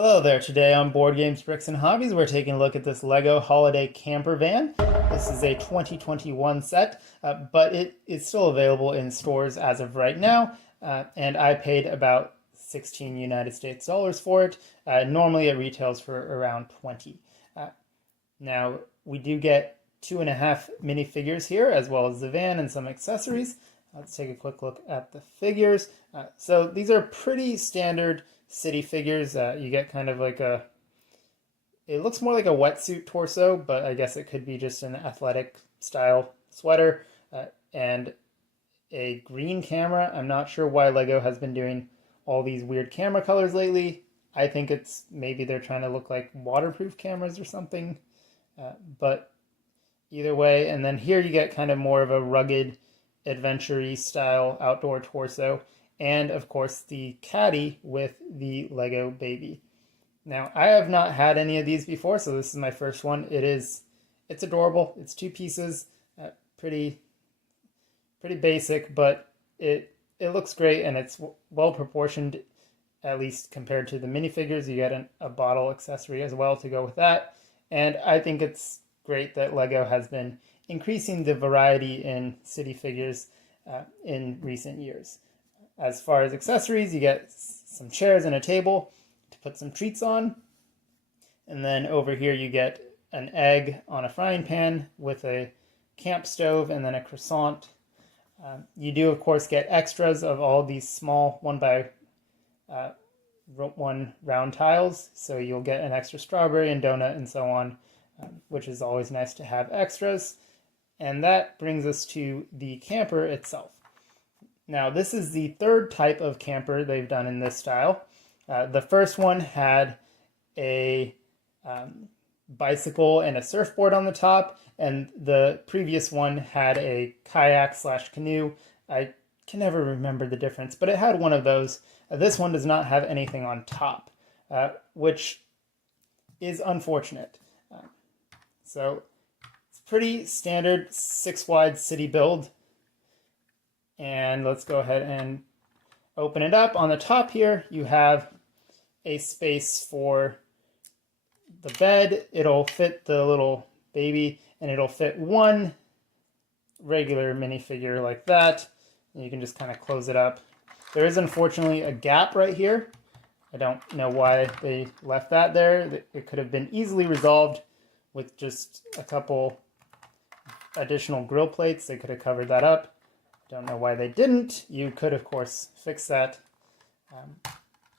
Hello there. Today on Board Games, Bricks, and Hobbies, we're taking a look at this LEGO Holiday Camper Van. This is a 2021 set, but it is still available in stores as of right now, and I paid about 16 United States dollars for it. Normally it retails for around 20. Now, we do get 2.5 minifigures here, as well as the van and some accessories. Let's take a quick look at the figures. So these are pretty standard city figures. You get kind of like it looks more like a wetsuit torso, but I guess it could be just an athletic style sweater, and a green camera. I'm not sure why LEGO has been doing all these weird camera colors lately. I think it's maybe they're trying to look like waterproof cameras or something, but either way. And then here you get kind of more of a rugged, adventure-y style outdoor torso, and of course the caddy with the Lego baby. Now, I have not had any of these before, so this is my first one. It's adorable. It's 2 pieces, pretty basic, but it looks great, and it's well proportioned, at least compared to the minifigures. You get a bottle accessory as well to go with that, and I think it's great that LEGO has been increasing the variety in city figures in recent years. As far as accessories, you get some chairs and a table to put some treats on. And then over here you get an egg on a frying pan with a camp stove and then a croissant. You do, of course, get extras of all these small 1x1 round tiles. So you'll get an extra strawberry and donut and so on, which is always nice to have extras. And that brings us to the camper itself. Now, this is the third type of camper they've done in this style. The first one had a bicycle and a surfboard on the top, and the previous one had a kayak/canoe. I can never remember the difference, but it had one of those. This one does not have anything on top, which is unfortunate. So it's pretty standard 6-wide city build. And let's go ahead and open it up. On the top here, you have a space for the bed. It'll fit the little baby, and it'll fit one regular minifigure like that. And you can just kind of close it up. There is unfortunately a gap right here. I don't know why they left that there. It could have been easily resolved with just a couple additional grill plates. They could have covered that up. Don't know why they didn't. You could, of course, fix that.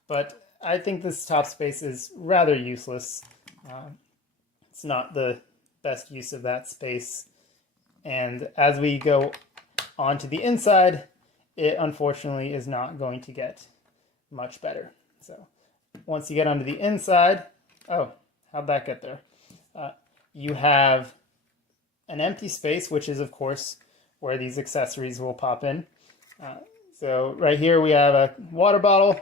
But I think this top space is rather useless. It's not the best use of that space. And as we go on to the inside, it unfortunately is not going to get much better. So once you get onto the inside, oh, how'd that get there? You have an empty space, which is, of course, where these accessories will pop in. So right here we have a water bottle,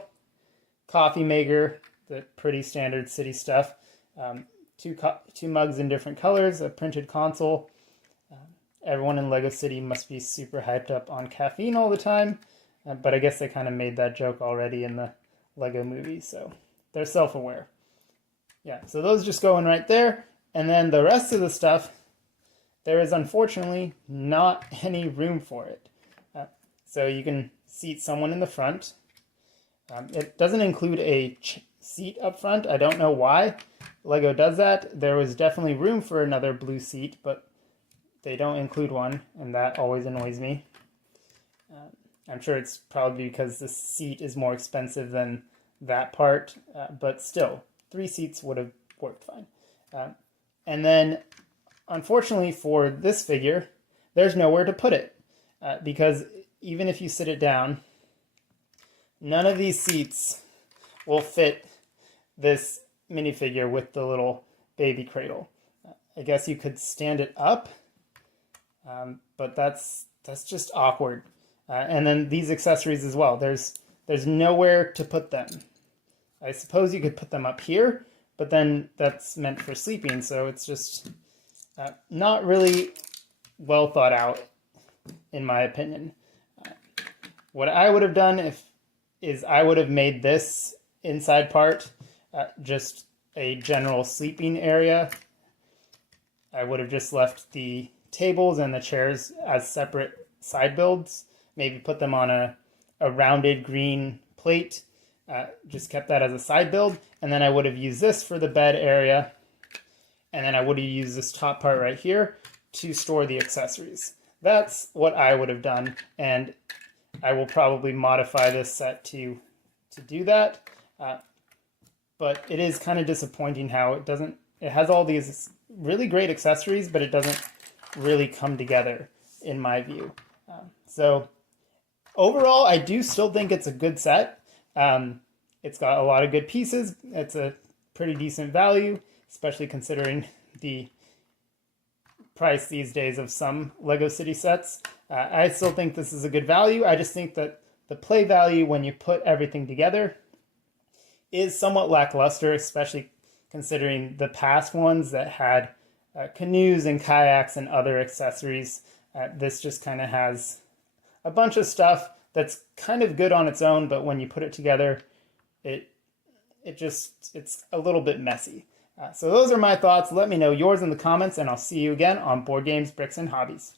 coffee maker, the pretty standard city stuff, two mugs in different colors, a printed console. Everyone in LEGO City must be super hyped up on caffeine all the time, but I guess they kind of made that joke already in the LEGO movie, so they're self-aware. Yeah, so those just go in right there, and then the rest of the stuff, there is unfortunately not any room for it. So you can seat someone in the front. It doesn't include a seat up front. I don't know why LEGO does that. There was definitely room for another blue seat, but they don't include one, and that always annoys me. I'm sure it's probably because the seat is more expensive than that part, but still, 3 seats would have worked fine. And then unfortunately for this figure, there's nowhere to put it, because even if you sit it down, none of these seats will fit this minifigure with the little baby cradle. I guess you could stand it up, but that's just awkward. And then these accessories as well. There's nowhere to put them. I suppose you could put them up here, but then that's meant for sleeping, so it's just not really well thought out, in my opinion. What I would have done is I would have made this inside part just a general sleeping area. I would have just left the tables and the chairs as separate side builds, maybe put them on a rounded green plate, just kept that as a side build, and then I would have used this for the bed area, and then I would have used this top part right here to store the accessories. That's what I would have done, and I will probably modify this set to do that, but it is kind of disappointing how it has all these really great accessories, but it doesn't really come together in my view. So overall, I do still think it's a good set. It's got a lot of good pieces. It's a pretty decent value, especially considering the price these days of some Lego City sets. I still think this is a good value. I just think that the play value when you put everything together is somewhat lackluster, especially considering the past ones that had canoes and kayaks and other accessories. This just kind of has a bunch of stuff that's kind of good on its own, but when you put it together, it's a little bit messy. So those are my thoughts. Let me know yours in the comments, and I'll see you again on Board Games, Bricks, and Hobbies.